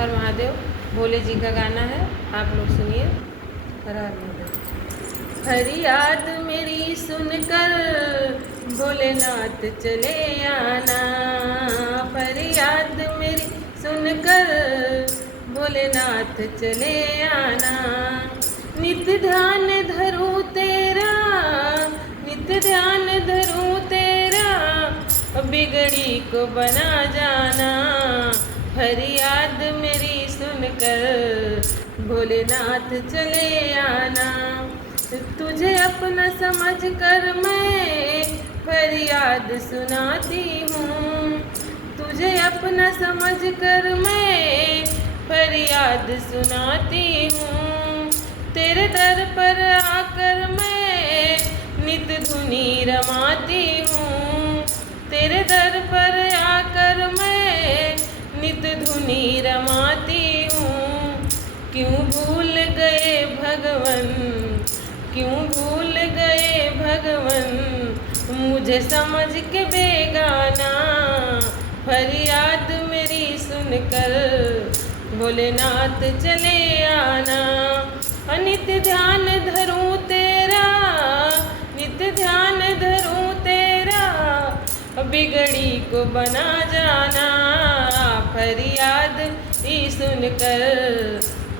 हर महादेव भोले जी का गाना है, आप लोग सुनिए। हर हर महादेव। फरियाद मेरी सुनकर भोलेनाथ चले आना, फरियाद मेरी सुनकर भोलेनाथ चले आना। नित्य ध्यान धरूं तेरा, नित्य ध्यान धरूं तेरा, बिगड़ी को बना जाना। फरियाद मेरी सुनकर भोलेनाथ चले आना। तुझे अपना समझ कर मैं फरियाद सुनाती हूँ, तुझे अपना समझ कर मैं फरियाद सुनाती हूँ। तेरे दर पर आकर मैं नित धुनी रमाती हूँ, तेरे दर पर आकर मैं नित धुनी रमाती हूँ। क्यों भूल गए भगवन, क्यों भूल गए भगवन, मुझे समझ के बेगाना। फरियाद मेरी सुनकर भोलेनाथ चले आना। नित्य ध्यान धरूं तेरा, नित्य ध्यान धरूं तेरा, बिगड़ी को बना जाना। फरियाद ही सुनकर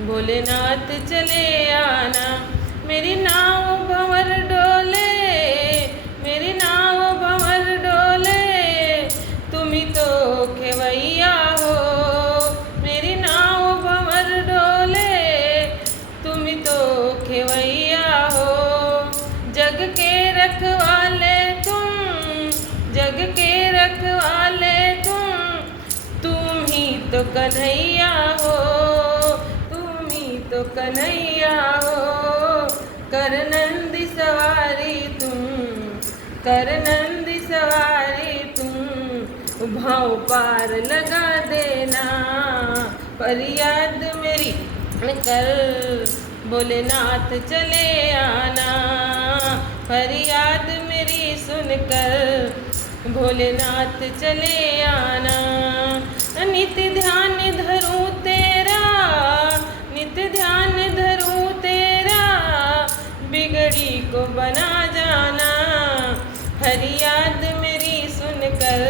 भोलेनाथ चले आना। मेरी नाव भंवर डोले, मेरी नाव भंवर डोले, तुम ही तो खेवैया हो। मेरी नाव भंवर डोले, तुम ही तो खेवैया हो। जग के रखवाले तुम, जग के रखवाले तुम ही तो कन्हैया हो, तुम ही तो कन्हैया हो। कर नंदी सवारी तुम, कर नंदी सवारी तुम, भाव पार लगा देना। फरियाद मेरी कर भोलेनाथ चले आना। फरियाद मेरी सुनकर भोलेनाथ चले आना। नित्य ध्यान धरूं तेरा, नित्य ध्यान धरूं तेरा, बिगड़ी को बना जाना। फरियाद मेरी सुनकर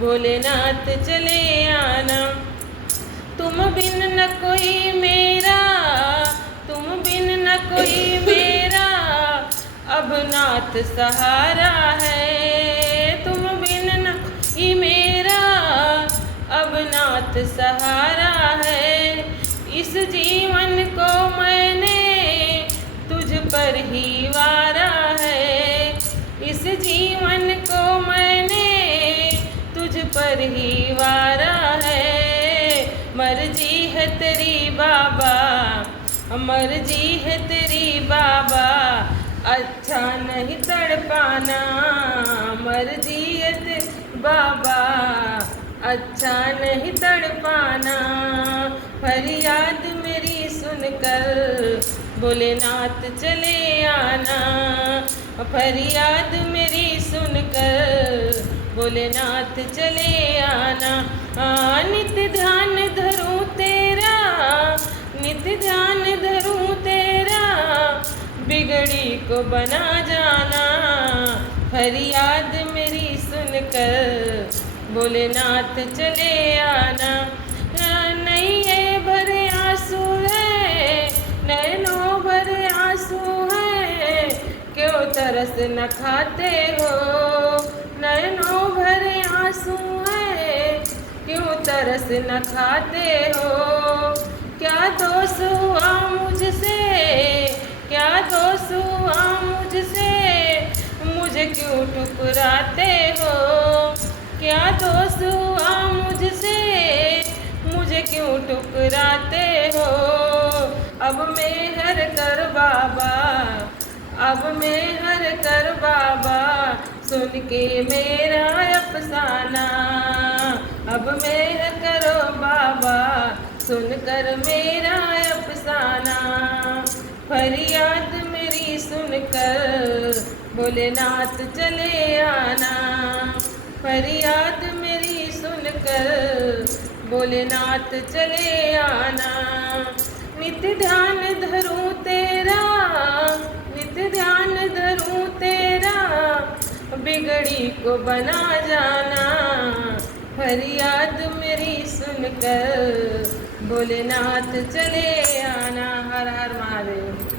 भोलेनाथ चले आना। तुम बिन न कोई मेरा, तुम बिन न कोई मेरा, अब नाथ सहारा है। तुम बिन न कोई मेरा, अब नाथ सहारा है। इस जीवन को मैंने तुझ पर ही वारा है, इस जीवन को मैंने तुझ पर ही वारा है। मर्जी है तेरी बाबा, मर्जी है तेरी बाबा, अच्छा नहीं तड़पाना। मर्जी है तेरी बाबा, अच्छा नहीं तड़पाना। फरियाद मेरी सुनकर भोलेनाथ चले आना। फरियाद मेरी सुनकर भोलेनाथ चले आना। नित्य ध्यान धरूं तेरा, नित्य ध्यान धरूं तेरा, बिगड़ी को बना जाना। फरियाद मेरी सुनकर भोलेनाथ चले आना। नहीं है भरे आंसू है, नैनों भरे आंसू है, क्यों तरस न खाते हो। नैनों भरे आंसू है, क्यों तरस न खाते हो। क्या दोष हुआ मुझसे, क्या दोष हुआ मुझसे, मुझे क्यों ठुकराते हो। क्या दोष हुआ मुझसे, मुझे क्यों ठुकराते हो। अब मेहर कर बाबा, अब मेहर कर बाबा, सुन के मेरा अफसाना। अब मेहर करो बाबा, सुनकर मेरा अफसाना। फरियाद मेरी सुनकर भोलेनाथ चले आना। फरियाद मेरी सुनकर भोलेनाथ चले आना। नित्य ध्यान धरूं तेरा, नित्य ध्यान धरूं तेरा, बिगड़ी को बना जाना। फरियाद मेरी सुनकर भोलेनाथ चले आना। हर हर महादेव।